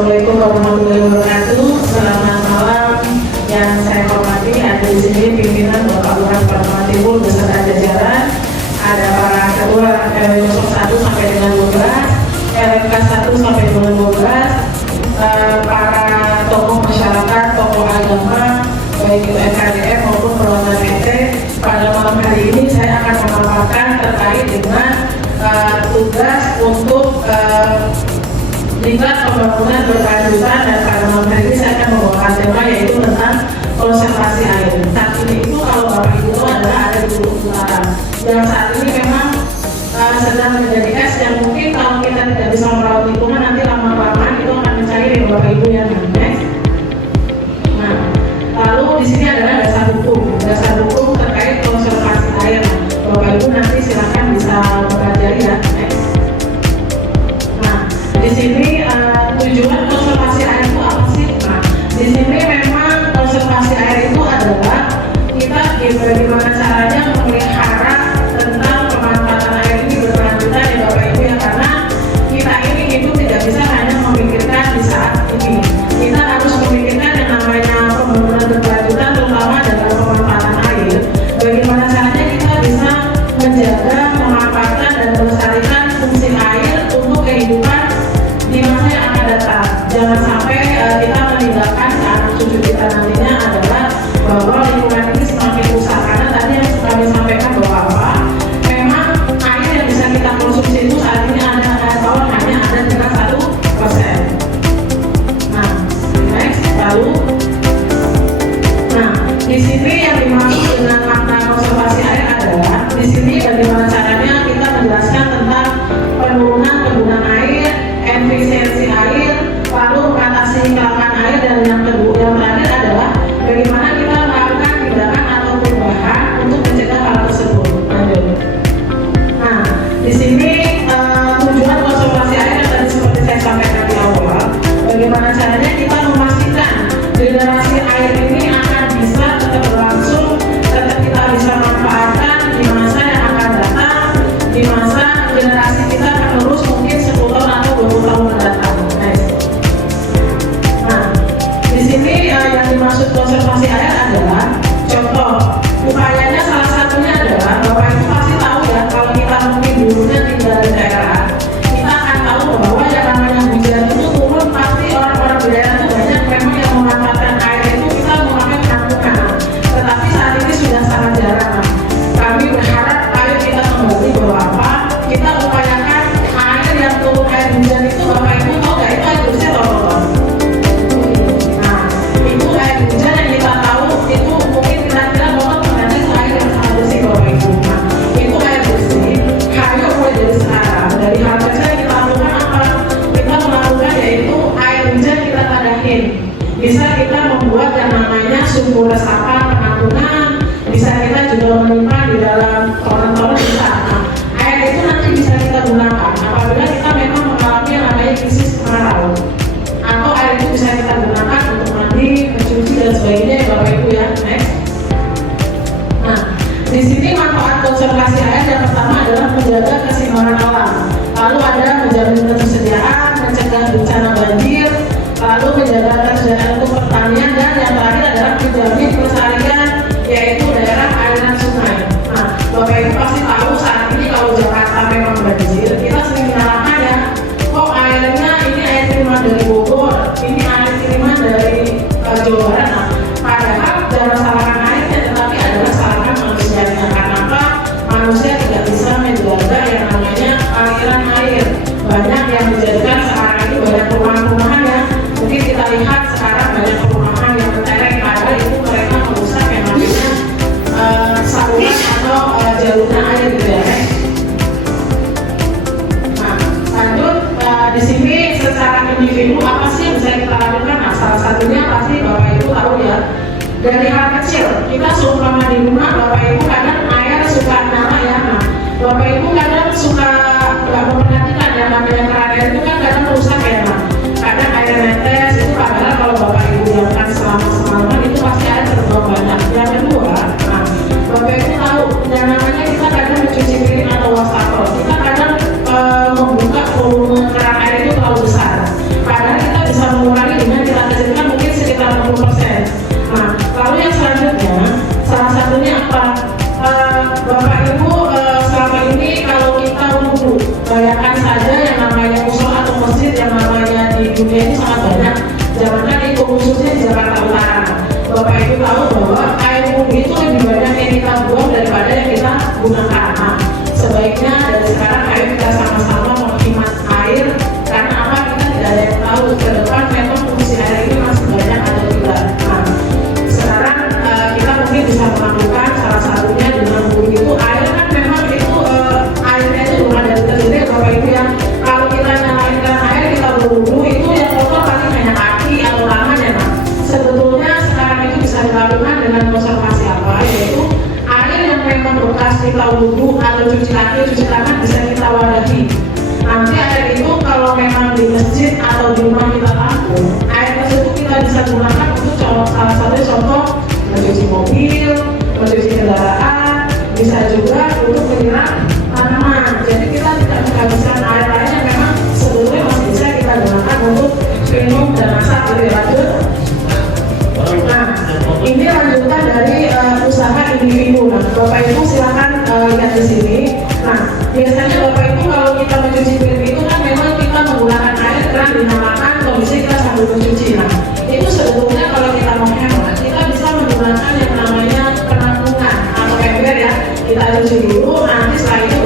Assalamualaikum warahmatullahi wabarakatuh. Selamat malam yang saya hormati. Ada di sini pimpinan Bapak Lurah Paraman Timur beserta jajaran. Ada para ketua RW 01 sampai dengan 12, RW 1 sampai dengan 12, para tokoh masyarakat, tokoh agama, baik itu FKDM maupun perwakilan RT. Pada malam hari ini saya akan memaparkan terkait dengan tugas untuk Diklat Pembangunan Berkelanjutan, dan pada malam hari ini saya akan membawakan tema yaitu tentang konservasi air. Saat ini itu kalau Bapak Ibu itu adalah ada di Bulu Utara yang saat ini memang sedang menjadi es yang mungkin kalau kita tidak bisa merawat lingkungan nanti lama-kelamaan itu akan mencari dari Bapak Ibu yang next. Nah, lalu di sini adalah dasar hukum terkait konservasi air. Bapak Ibu nanti silakan bisa mempelajari ya. Next. Nah, di sini tujuan konservasi air itu apa sih? Nah, di sini memang konservasi air itu adalah kita bagaimana caranya memelihara tentang pemanfaatan air ini berkelanjutan ya Bapak Ibu ya, karena kita ini hidup tidak bisa hanya memikirkan di saat ini. Kita harus memikirkan yang namanya pembangunan berkelanjutan terutama dalam pemanfaatan air. Bagaimana caranya kita bisa menjaga, memanfaatkan dan melestarikan fungsi air untuk kehidupan di masa yang akan datang. Jangan sampai kita meninggalkan anak cucu kita nantinya adalah bahwa lingkungan ini semakin rusak, karena tadi yang kami sampaikan bahwa memang air yang bisa kita konsumsi itu saat ini ada air tawar hanya ada tinggal 1%. Nah, next, lalu di sini yang dimaksud dengan makna konservasi air adalah di sini bagaimana caranya kita menjelaskan tentang penurunan penggunaan air, efisiensi air, lalu mengatasi kelangkaan air, dan yang terakhir adalah bagaimana kita melakukan tindakan atau perubahan untuk mencegah hal tersebut. Lanjut. Nah, di sini tujuan konservasi air yang tadi seperti saya sampaikan di awal, bagaimana caranya kita memastikan generasi air ini akan bisa tetap berlangsung, tetap kita bisa manfaatkan di masa yang akan datang, di masa generasi kita penerus mungkin 10 tahun atau 20 tahun mendatang. Nice. Nah, di sini yang dimaksud konservasi air adalah contoh upayanya, salah satunya adalah Bapak Ibu pasti tahu ya, kalau kita mungkin dulunya tinggal di daerah, kita akan tahu bahwa yang namanya hujan itu turun pasti orang-orang di daerah itu banyak memang yang memanfaatkan air itu kita memakai penampungan. Tetapi saat ini sudah sangat jarang. Kami berharap ayo kita kembali bahwa apa? Kita upayakan air yang turun air hujan itu, Bapak Ibu tahu nggak itu air bersih atau kotor? Nah, itu air hujan yang kita tahu itu mungkin kira-kira kotor, ternyata itu air yang sangat bersih Bapak Ibu. Nah, itu air bersih. Ayo mulai dari sekarang. Dari hal kecil kita lakukan apa? Kita melakukan yaitu air hujan kita tadahin. Bisa kita membuat yang namanya sumur resapan penampungan. Bisa kita juga menyimpan di dalam toren-toren bisa. Nah, air itu nanti bisa kita gunakan apabila kita memang mengalami yang namanya krisis kemarau, atau air itu bisa kita gunakan untuk mandi, mencuci dan sebagainya ya Bapak Ibu ya. Next. Nah, di sini manfaat konservasi air yang pertama adalah menjaga keseimbangan alam, lalu ada menjamin ketersediaan, mencegah bencana banjir, lalu menjaga ketersediaan untuk pertanian, dan yang terakhir adalah menjamin pelestarian yaitu daerah aliran sungai. Nah, Bapak Ibu pasti tahu saat ini kalau Jakarta memang banjir, kita sering menyalahkan ya, kok airnya ini air kiriman dari Bogor, ini air kiriman dari Jawa Barat. Nah, padahal jangan salahkan airnya, tetapi adalah salahkan manusianya. Karena apa? Manusia tidak bisa menjaga yang namanya aliran air. Banyak yang menjadikan sekarang ini banyak rumah-rumahan ya, mungkin kita lihat apa? Bapak Ibu, selama ini kalau kita wudhu, bayangkan saja yang namanya musola atau masjid yang namanya di dunia ini sangat banyak. Jangankan itu, khususnya di Jakarta Utara. Bapak Ibu tahu bahwa air wudhu itu lebih banyak yang kita buang daripada yang kita gunakan. Nah, sebaiknya dari sekarang ayo kita sama-sama menghemat air, karena apa, kita tidak ada yang tahu ke depan memang fungsi air ini masih banyak atau tidak. Nah, sekarang kita mungkin bisa melakukan salah satunya dengan wudhu itu. Air kan memang itu airnya itu bukan dari sendiri Bapak Ibu ya. Kalau kita nyalain air kita berwudhu itu yang kotor paling hanya kaki atau tangan ya. Nah, sebetulnya sekarang itu bisa dilakukan dengan konservasi apa, yaitu air yang memang bekas kita wudhu atau cuci kaki, cuci tangan bisa kita wadahi. Nanti air itu kalau memang di masjid atau di rumah kita tampung, air tersebut kita bisa gunakan untuk salah satu contoh mencuci mobil, mencuci kendaraan, bisa juga untuk menyiram tanaman. Jadi kita tidak menghabiskan air yang memang sebetulnya masih bisa kita gunakan untuk minum dan masak. Lebih lanjut. Nah, ini lanjutan dari usaha individu. Nah, Bapak Ibu silakan lihat di sini. Nah, biasanya Bapak Ibu kalau kita mencuci piring itu kan memang kita menggunakan air keran dinamakan kondisi kita sambil mencuci. Nah, itu sebetulnya kalau kita mau hemat, kita bisa menggunakan yang namanya penampungan atau ember ya. Kita cuci dulu, nanti setelah itu